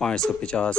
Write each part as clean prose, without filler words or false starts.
550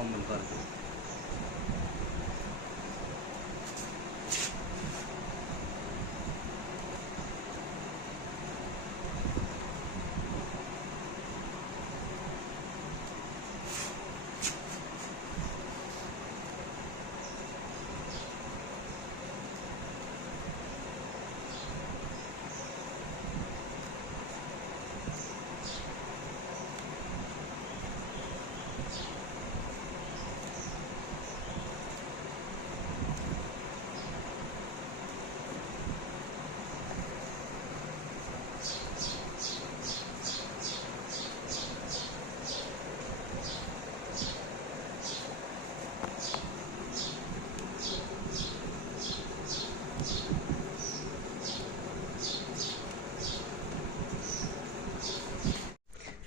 मुकम्मल कर के।